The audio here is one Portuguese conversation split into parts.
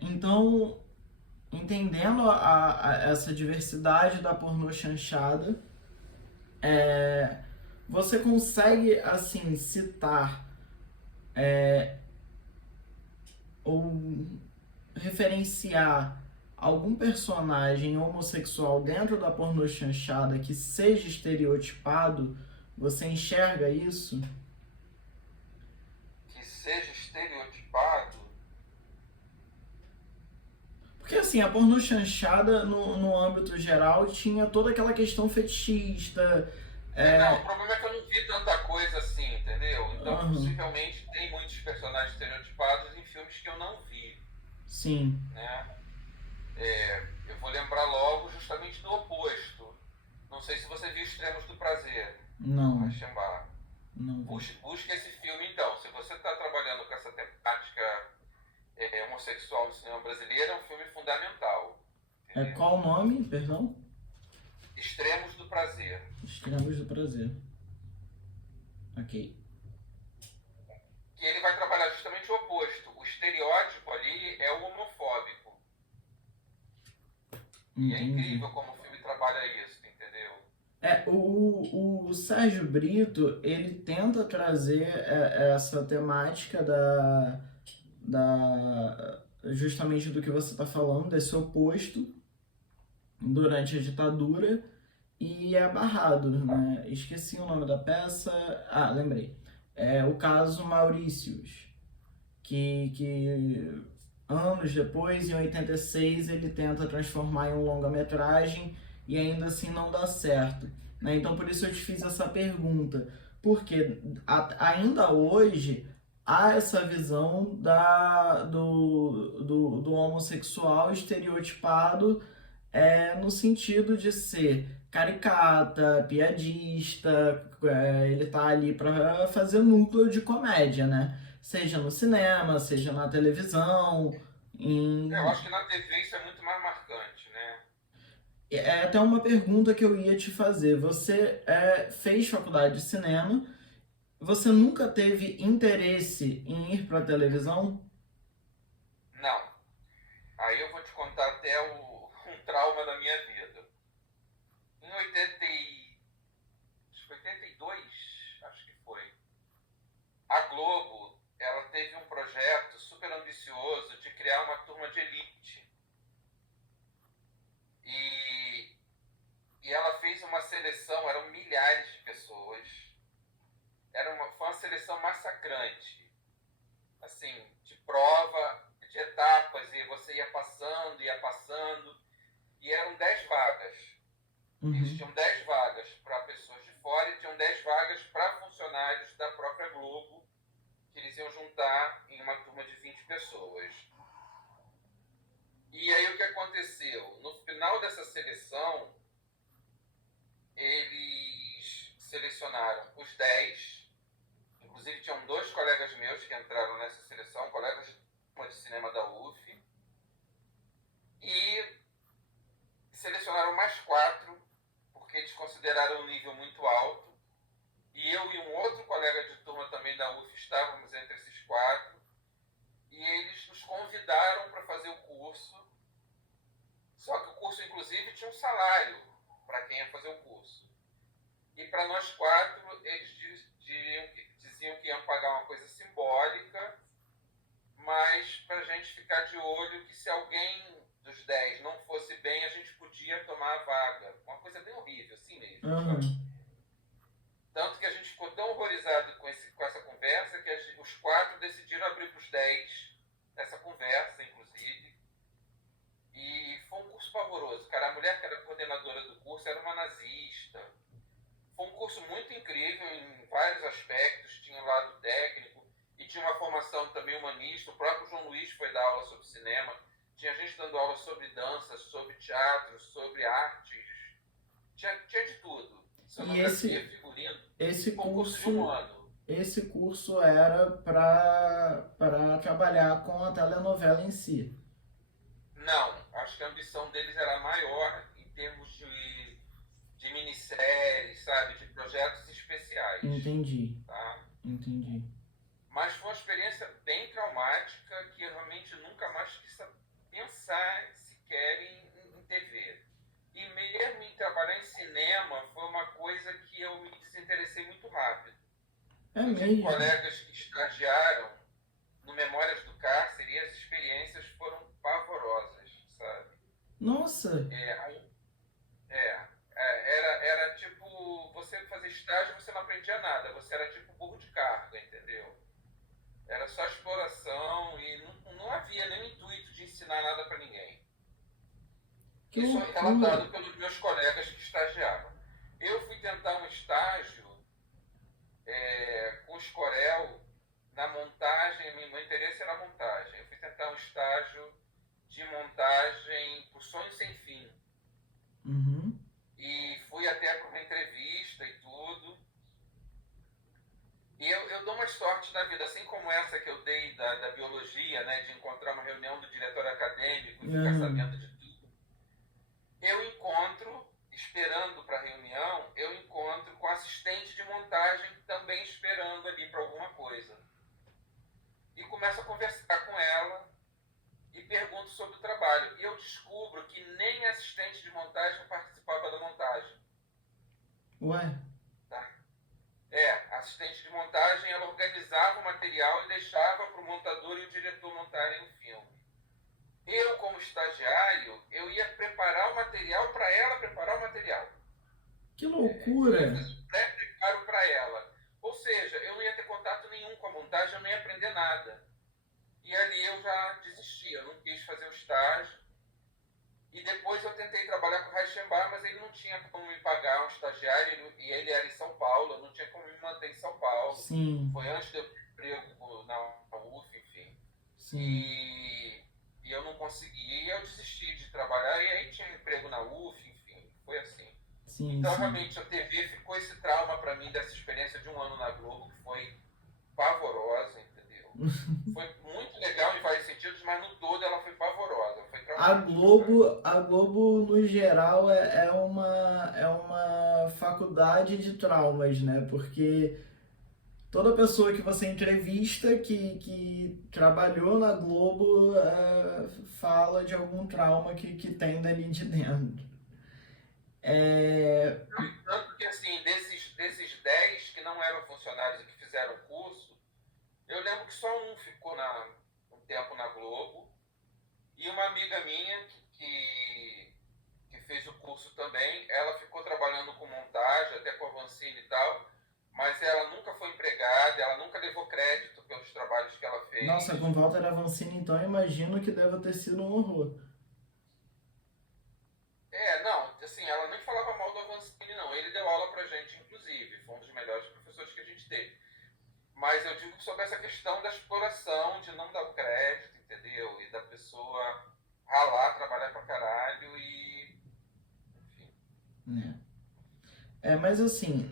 Então, entendendo essa diversidade da pornô chanchada, você consegue, assim, citar ou referenciar algum personagem homossexual dentro da pornô chanchada que seja estereotipado? Você enxerga isso? Que seja estereotipado. Porque assim, a pornô chanchada, no âmbito geral, tinha toda aquela questão fetichista. Não, o É, problema é que eu não vi tanta coisa assim, entendeu? Então, aham, possivelmente, tem muitos personagens estereotipados em filmes que eu não vi, sim, né? Eu vou lembrar logo justamente do oposto. Não sei se você viu Extremos do Prazer, do não, Reichenbach. não vi. Busque esse filme, então. Se você está trabalhando com essa temática homossexual no cinema brasileiro, é um filme fundamental, entendeu? Qual o nome, perdão? Extremos do Prazer. Extremos do Prazer. Ok, Que ele vai trabalhar justamente o oposto. O estereótipo ali é o homofóbico. E é entendi. incrível como o filme trabalha isso, entendeu? O Sérgio Brito, ele tenta trazer essa temática justamente do que você está falando, desse oposto, durante a ditadura, e é barrado, né? Esqueci o nome da peça. Ah, lembrei. É o caso Maurícios, que anos depois, em 86, ele tenta transformar em um longa-metragem e ainda assim não dá certo. Né? Então, por isso eu te fiz essa pergunta. Porque ainda hoje há essa visão do homossexual estereotipado, no sentido de ser caricata, piadista, ele tá ali para fazer núcleo de comédia, né? Seja no cinema, seja na televisão. Eu Em... acho que na TV isso é muito mais marcante, né? É até uma pergunta que eu ia te fazer. Você fez faculdade de cinema, você nunca teve interesse em ir para televisão? Não. Aí eu vou te contar até um trauma da minha vida. Em 82, acho que foi, a Globo, ela teve um projeto super ambicioso de criar uma turma de elite. E, e ela fez uma seleção, eram milhares de pessoas. Foi uma seleção massacrante. Assim, de prova, de etapas, e você ia passando, e eram 10 vagas. Eles Uhum. tinham 10 vagas para pessoas de fora e tinham 10 vagas para funcionários da própria Globo, que eles iam juntar em uma turma de 20 pessoas. E aí o que aconteceu? No final dessa seleção, eles selecionaram os 10. Inclusive tinham dois colegas meus que entraram nessa seleção, colegas de cinema da UF, e selecionaram mais quatro, porque eles consideraram um nível muito alto. E eu e um outro colega de turma também da UF estávamos entre esses quatro. E eles nos convidaram para fazer o curso. Só que o curso, inclusive, tinha um salário para quem ia fazer o curso. E para nós quatro, eles diziam que iam pagar uma coisa simbólica, mas para a gente ficar de olho que se alguém dos 10 não fosse bem, a gente podia tomar a vaga. Uma coisa bem horrível, assim mesmo, sabe? Uhum. Tanto que a gente ficou tão horrorizado com essa conversa que os quatro decidiram abrir para os 10 essa conversa, inclusive. E foi um curso pavoroso. Cara, a mulher que era coordenadora do curso era uma nazista. Foi um curso muito incrível em vários aspectos. Tinha um lado técnico e tinha uma formação também humanista. O próprio João Luiz foi dar aula sobre cinema. Tinha gente dando aula sobre dança, sobre teatro, sobre artes. Tinha de tudo. E Cenografia, figurino. esse Foi um curso de um curso ano. esse curso era para trabalhar com a telenovela em si. Não, acho que a ambição deles era maior em termos de minisséries, sabe? De projetos especiais. Entendi, Tá? entendi. Mas foi uma experiência bem traumática que eu realmente nunca mais quis pensar sequer em TV. E mesmo em trabalhar em cinema foi uma coisa que eu me desinteressei muito rápido. É Eu tive mesmo. colegas que estagiaram no Memórias do Cárcere e as experiências foram pavorosas, sabe? Nossa, É, era tipo, você fazer estágio você não aprendia nada, você era tipo burro de carga, entendeu? Era só exploração e não havia nenhum intuito de ensinar nada para ninguém. que Isso é loucura. relatado pelos meus colegas que estagiaram. Eu fui tentar um estágio com o Escorel na montagem, meu interesse era a montagem. Eu fui tentar um estágio de montagem por Sonho Sem Fim. Uhum. E fui até para uma entrevista e tudo. E eu dou umas sortes na vida, assim como essa que eu dei da biologia, né, de encontrar uma reunião do diretor acadêmico e ficar Aham. sabendo de tudo. Eu encontro, esperando para a reunião, eu encontro com assistente de montagem também esperando ali para alguma coisa. E começo a conversar com ela e pergunto sobre o trabalho. E eu descubro que nem a assistente de montagem participava da montagem. Ué, Tá? A assistente de montagem ela organizava o material e deixava para o montador e o diretor montarem o filme. Eu, como estagiário, eu ia preparar o material para ela preparar o material. que Eu ia loucura. fazer um pré-preparo para ela. Ou seja, eu não ia ter contato nenhum com a montagem, eu não ia aprender nada. E ali eu já desisti, eu não quis fazer o estágio. E depois eu tentei trabalhar com o Reichenbach, mas ele não tinha como me pagar um estagiário, e ele era em São Paulo, eu não tinha como me manter em São Paulo. Sim, Foi antes de eu ter emprego na UF, enfim. sim, E eu não consegui, e eu desisti de trabalhar, e aí tinha emprego na UF, enfim, foi assim. sim, Então, sim. realmente, a TV ficou esse trauma para mim dessa experiência de um ano na Globo, que foi pavorosa, entendeu? Foi muito legal em vários sentidos, mas no todo ela foi pavorosa, foi traumática, sabe? A Globo no geral é uma faculdade de traumas, né? Porque toda pessoa que você entrevista que trabalhou na Globo fala de algum trauma que tem dali de dentro. É, Tanto que, assim, desses 10 que não eram funcionários e que fizeram o curso, eu lembro que só um ficou um tempo na Globo, e uma amiga minha que fez o curso também, ela ficou trabalhando com montagem, até com a Vancini e tal, mas ela nunca foi empregada, ela nunca levou crédito pelos trabalhos que ela nossa, fez. com Walter Avancini, então, eu imagino que deve ter sido um horror. Não, assim, ela nem falava mal do Avancini, não. Ele deu aula pra gente, inclusive, foi um dos melhores professores que a gente teve. Mas eu digo sobre essa questão da exploração, de não dar o crédito, entendeu? E da pessoa ralar, trabalhar pra caralho e. Enfim. Né? Mas assim,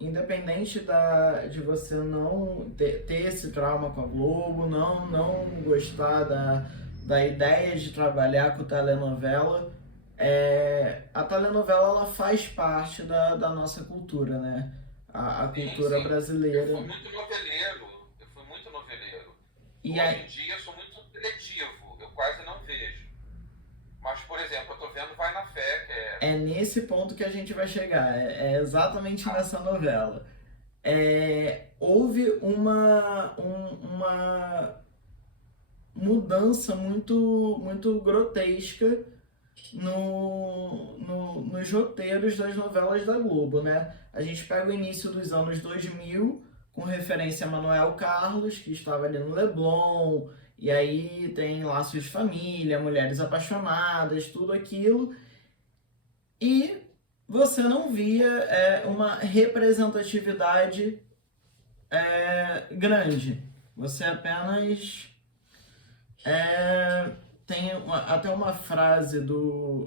independente de você não ter esse trauma com a Globo, não gostar da ideia de trabalhar com telenovela, a telenovela ela faz parte da nossa cultura, né? A Sim, cultura sim. Eu brasileira. fui muito noveleiro. Eu fui muito noveleiro. E Hoje aí, em dia eu sou muito seletivo. Eu quase não vejo. Mas, por exemplo, eu tô vendo Vai na Fé, que é. é nesse ponto que a gente vai chegar, é exatamente Ah, nessa novela. Houve uma mudança muito grotesca nos roteiros das novelas da Globo, né? A gente pega o início dos anos 2000, com referência a Manuel Carlos, que estava ali no Leblon, e aí tem Laços de Família, Mulheres Apaixonadas, tudo aquilo, e você não via uma representatividade grande. Você apenas tem até uma frase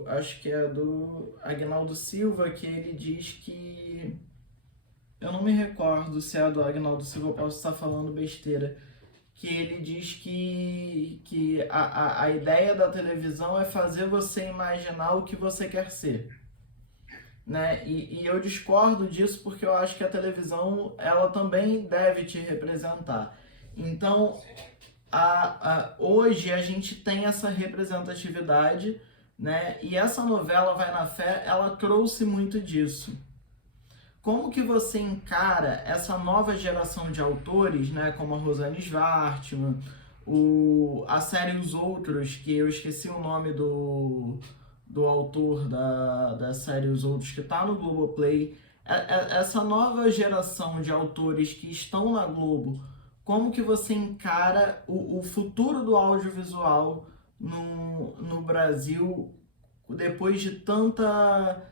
acho que é do Agnaldo Silva, que ele diz que, eu não me recordo se é do Agnaldo Silva, eu posso estar falando besteira, que ele diz que a ideia da televisão é fazer você imaginar o que você quer ser. né? E eu discordo disso porque eu acho que a televisão ela também deve te representar. Então, Sim. hoje a gente tem essa representatividade, né? E essa novela Vai na Fé, ela trouxe muito disso. Como que você encara essa nova geração de autores, né, como a Rosane Schwartzman, a série Os Outros, que eu esqueci o nome do autor da série Os Outros, que está no Globoplay, essa nova geração de autores que estão na Globo, como que você encara o futuro do audiovisual no Brasil depois de tanta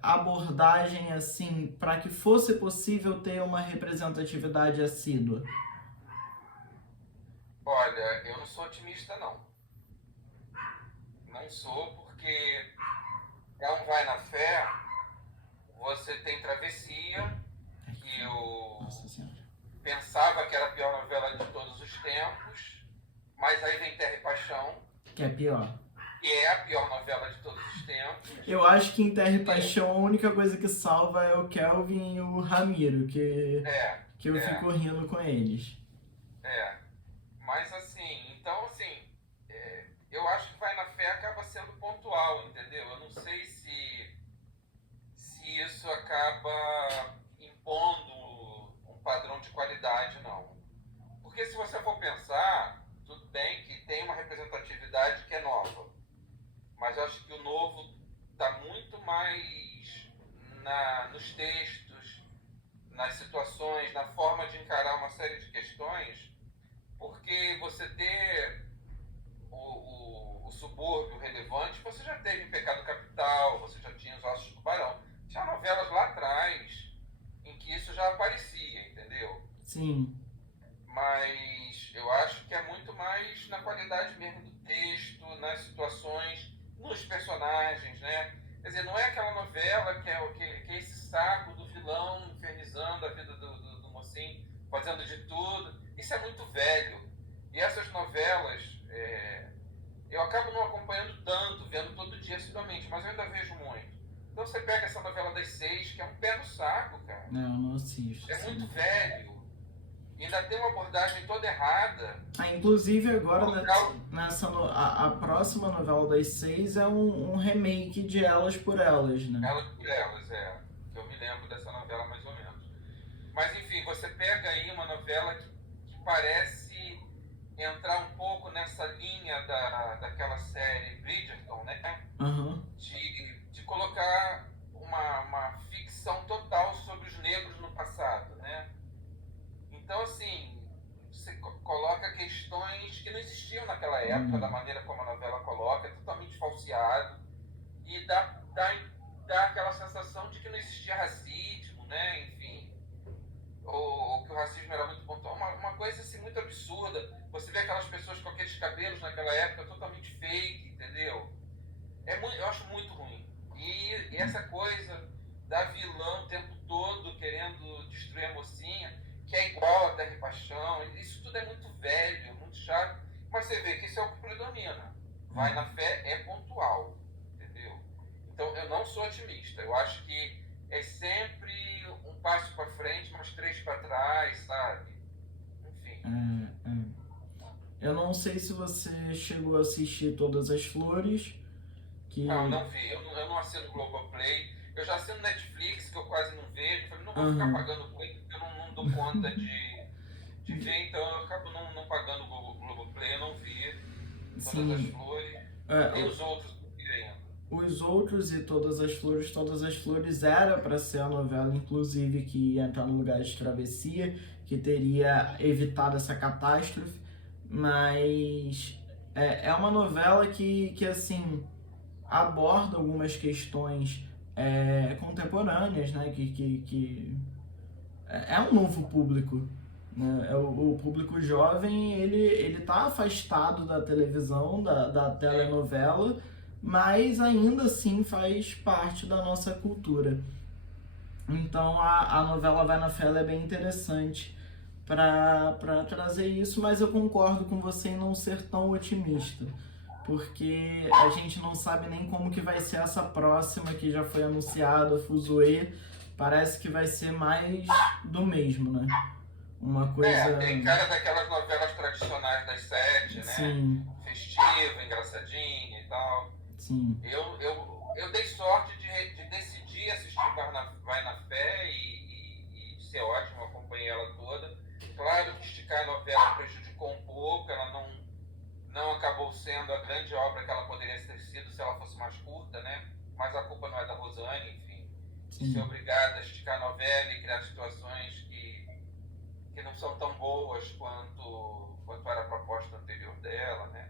abordagem assim, para que fosse possível ter uma representatividade assídua? Olha, eu não sou otimista, não. Não sou, porque é um vai na fé. Você tem Travessia, que eu Nossa Senhora. pensava que era a pior novela de todos os tempos, mas aí vem Terra e Paixão, Que é pior. que é a pior novela de todos os tempos. Eu acho que em Terra e Paixão a única coisa que salva é o Kelvin e o Ramiro, que eu fico rindo com eles. É. Mas assim, então assim, eu acho que Vai na Fé acaba sendo pontual, entendeu? Eu não sei se isso acaba impondo um padrão de qualidade, não. Porque se você for pensar, tudo bem que tem uma representatividade que é nova, mas eu acho que o novo está muito mais nos textos, nas situações, na forma de encarar uma série de questões, porque você ter o subúrbio relevante, você já teve Pecado Capital, você já tinha Os Ossos do Tubarão. Tinha novelas lá atrás em que isso já aparecia, entendeu? Sim. Mas eu acho que é muito mais na qualidade mesmo do texto, nas situações, nos personagens, né? Quer dizer, não é aquela novela que é esse saco do vilão infernizando a vida do mocinho, fazendo de tudo. Isso é muito velho. E essas novelas, eu acabo não acompanhando tanto, vendo todo dia assiduamente, mas eu ainda vejo muito. Então você pega essa novela das 6, que é um pé no saco, cara. Não, eu não assisto. É muito velho. E ainda tem uma abordagem toda errada. Inclusive agora a próxima novela das 6 é um remake de Elas por Elas, né? Elas por Elas, eu me lembro dessa novela mais ou menos. Mas enfim, você pega aí uma novela que parece entrar um pouco nessa linha daquela série Bridgerton, né? Uhum. De colocar uma ficção total sobre os negros no passado, né? Então, assim, você coloca questões que não existiam naquela época, da maneira como a novela coloca, é totalmente falseado, e dá aquela sensação de que não existia racismo, né? Enfim, ou que o racismo era muito pontual, uma coisa assim muito absurda. Você vê aquelas pessoas com aqueles cabelos naquela época totalmente fake, entendeu? Eu acho muito ruim. E essa coisa da vilã o tempo todo querendo destruir a mocinha, que é igual a Terra e Paixão, isso tudo é muito velho, muito chato. Mas você vê que isso é o que predomina. Vai na Fé é pontual, entendeu? Então eu não sou otimista. Eu acho que é sempre um passo para frente, mas 3 para trás, sabe? Enfim. Eu não sei se você chegou a assistir Todas as Flores. Não vi. Eu não assino Globoplay. Eu já assino Netflix, que eu quase não vejo. Eu falei, não vou ficar pagando coisa, porque eu não dou conta de ver, então eu acabo não pagando o Globoplay. Eu não vi Todas as Flores. E os outros não vi ainda. Os Outros e Todas as Flores era para ser a novela, inclusive, que ia entrar no lugar de Travessia, que teria evitado essa catástrofe, mas é uma novela que assim, aborda algumas questões contemporâneas, né, que é um novo público, né? O público jovem, ele tá afastado da televisão, da telenovela, mas ainda assim faz parte da nossa cultura. Então a novela Vai na Fé é bem interessante para trazer isso, mas eu concordo com você em não ser tão otimista. porque a gente não sabe nem como que vai ser essa próxima que já foi anunciada, Fuzue. Parece que vai ser mais do mesmo, né? Uma coisa... Tem cara daquelas novelas tradicionais das 7, né? Sim, Festiva, engraçadinha e tal. sim. Eu dei sorte de decidir assistir Vai na Fé e ser ótimo, acompanhei ela toda. Claro que esticar a novela prejudicou um pouco, ela não acabou sendo a grande obra que ela poderia ter sido se ela fosse mais curta, né? Mas a culpa não é da Rosane, enfim. De ser Sim. obrigada a esticar a novela e criar situações que não são tão boas quanto era a proposta anterior dela, né?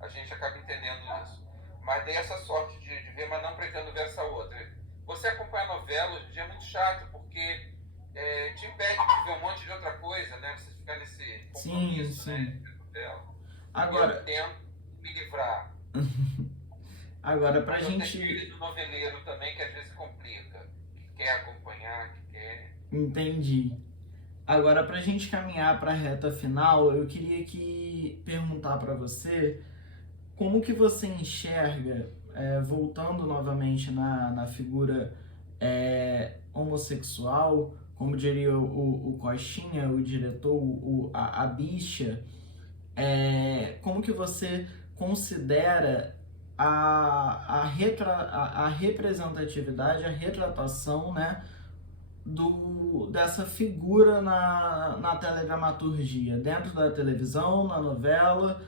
A gente acaba entendendo isso. Mas dei essa sorte de ver, mas não pretendo ver essa outra. Você acompanhar a novela hoje em dia é muito chato, porque te impede de ver um monte de outra coisa, né? Você ficar nesse Sim, compromisso, né? sim. De ver novela. Eu Agora, tento me livrar. agora pra Mas eu tenho gente aquele do noveleiro também, que às vezes complica. Que quer acompanhar, que quer... entender. Agora, pra gente caminhar pra reta final, eu queria perguntar pra você como que você enxerga, voltando novamente na figura homossexual, como diria o Coxinha, o diretor, a bicha, como que você considera a representatividade, a retratação, né, dessa figura na teledramaturgia, dentro da televisão, na novela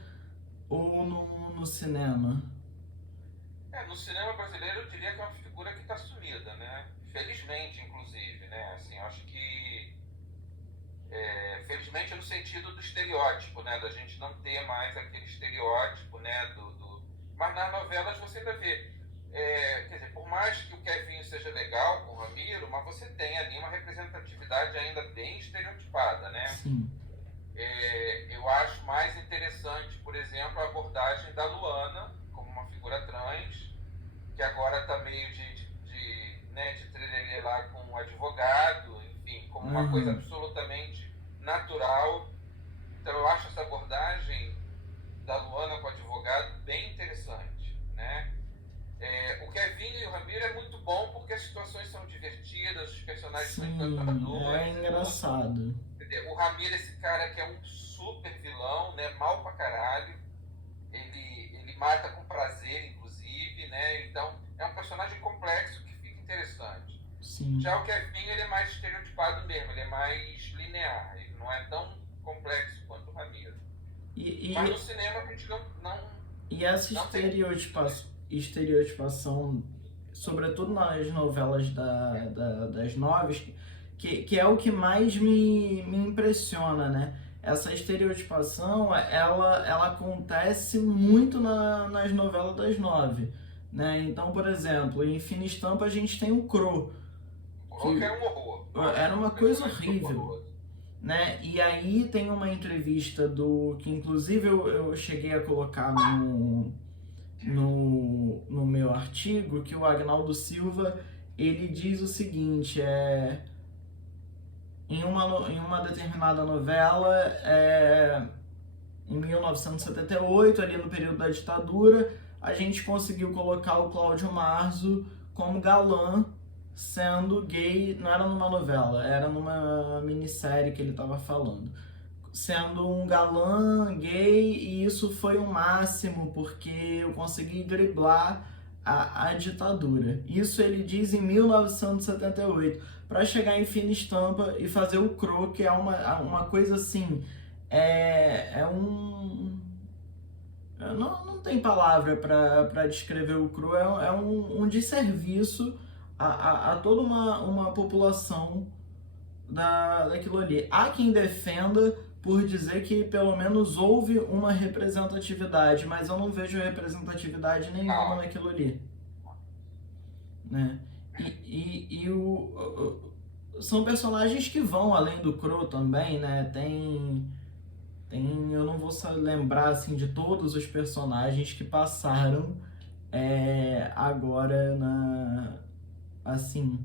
ou no cinema? No cinema brasileiro eu diria que é uma figura que está sumida, né? Felizmente, inclusive, né? Assim, eu acho que felizmente no sentido do estereótipo, né? Da gente não ter mais aquele estereótipo, né? Mas nas novelas você ainda vê. Quer dizer, por mais que o Kevinho seja legal com o Ramiro, mas você tem ali uma representatividade ainda bem estereotipada, né? Sim. Eu acho mais interessante, por exemplo, a abordagem da Luana como uma figura trans, que agora está meio de trelelê lá com um advogado, enfim, como uma coisa Uhum. absolutamente natural. Então eu acho essa abordagem da Luana com o advogado bem interessante, né? O Kevin e o Ramiro é muito bom porque as situações são divertidas, os personagens são Sim, é encantadores e tudo. engraçado. O Ramiro, esse cara que é um super vilão, né? Mal pra caralho. Ele mata com prazer, inclusive, né? Então é um personagem complexo que fica interessante. Sim. Já o Kevin, ele é mais estereotipado mesmo, ele é mais linear, ele não é tão complexo quanto o Ramiro. E, Mas no e, cinema a gente e essa não tem. estereotipação, sobretudo nas novelas das noves, que é o que mais me impressiona, né? Essa estereotipação, ela acontece muito nas novelas das nove, né? Então, por exemplo, em Fina Estampa a gente tem o Cro, O Rock que era um horror. Nossa, era uma um coisa personagem horrível, horroroso. né? E aí tem uma entrevista que inclusive eu cheguei a colocar no meu artigo, que o Agnaldo Silva, ele diz o seguinte, em uma determinada novela, em 1978, ali no período da ditadura, a gente conseguiu colocar o Cláudio Marzo como galã, sendo gay. Não era numa novela, era numa minissérie que ele estava falando, sendo um galã gay, e isso foi o máximo porque eu consegui driblar a ditadura. Isso ele diz em 1978, para chegar em Fina Estampa e fazer o Cro, que é uma coisa assim, é um... Não tem palavra para descrever o Cro, é um desserviço a toda uma população daquilo ali. Há quem defenda por dizer que pelo menos houve uma representatividade, mas eu não vejo representatividade nenhuma Não. naquilo ali, né? São personagens que vão além do Crow também, né? Eu não vou lembrar assim de todos os personagens que passaram agora assim,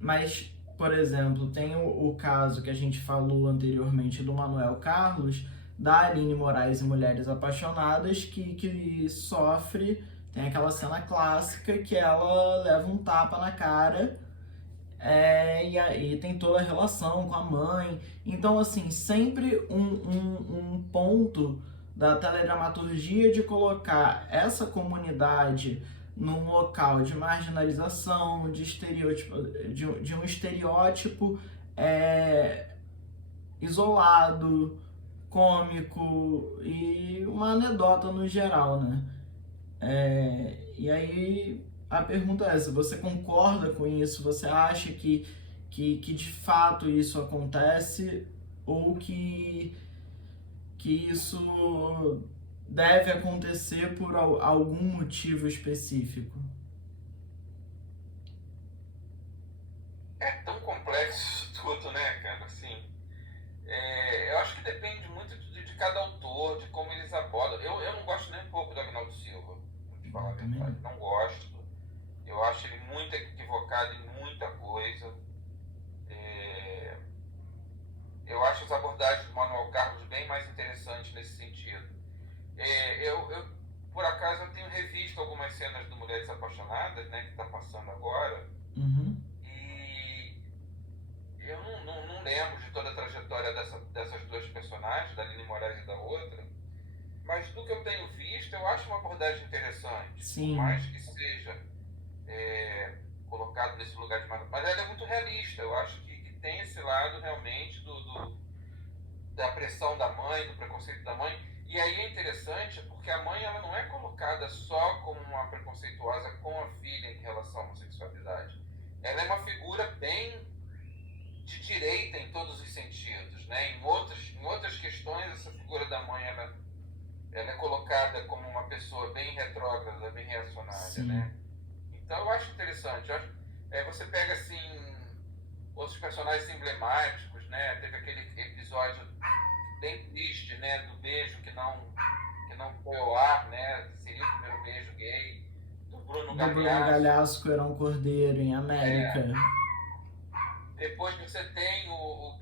mas, por exemplo, tem o caso que a gente falou anteriormente do Manuel Carlos, da Aline Moraes em Mulheres Apaixonadas, que sofre, tem aquela cena clássica que ela leva um tapa na cara, e aí tem toda a relação com a mãe. Então, assim, sempre um ponto da teledramaturgia de colocar essa comunidade num local de marginalização, de estereótipo, de um estereótipo é, isolado, cômico e uma anedota no geral, né? E aí a pergunta é essa: você concorda com isso? Você acha que de fato isso acontece ou que isso deve acontecer por algum motivo específico? É tão complexo isso tudo, né, cara? Assim, eu acho que depende muito de cada autor, de como eles abordam. Eu não gosto nem um pouco do Agnaldo Silva, vou te falar a Também verdade. não. Não gosto. Eu acho ele muito equivocado em muita coisa. É, eu acho as abordagens do Manuel Carlos bem mais interessantes nesse sentido. Por acaso, eu tenho revisto algumas cenas do Mulheres Apaixonadas, né, que está passando agora, Uhum. e eu não lembro de toda a trajetória dessas duas personagens, da Aline Moraes e da outra, mas do que eu tenho visto, eu acho uma abordagem interessante, por Sim, mais que seja é, colocado nesse lugar de... Mas ela é muito realista, eu acho que tem esse lado realmente da pressão da mãe, do preconceito da mãe. E aí é interessante porque a mãe ela não é colocada só como uma preconceituosa com a filha em relação à homossexualidade. Ela é uma figura bem de direita em todos os sentidos, né? Em outras questões, essa figura da mãe ela é colocada como uma pessoa bem retrógrada, bem reacionária, sim. né? Então eu acho interessante. Você pega assim outros personagens emblemáticos, né? Teve aquele episódio bem triste, né? Do beijo que não foi ao ar, né? Seria o primeiro beijo gay do Bruno Do Bruno Galhaço. Galhaço com o Cordeiro em É, América. depois você tem o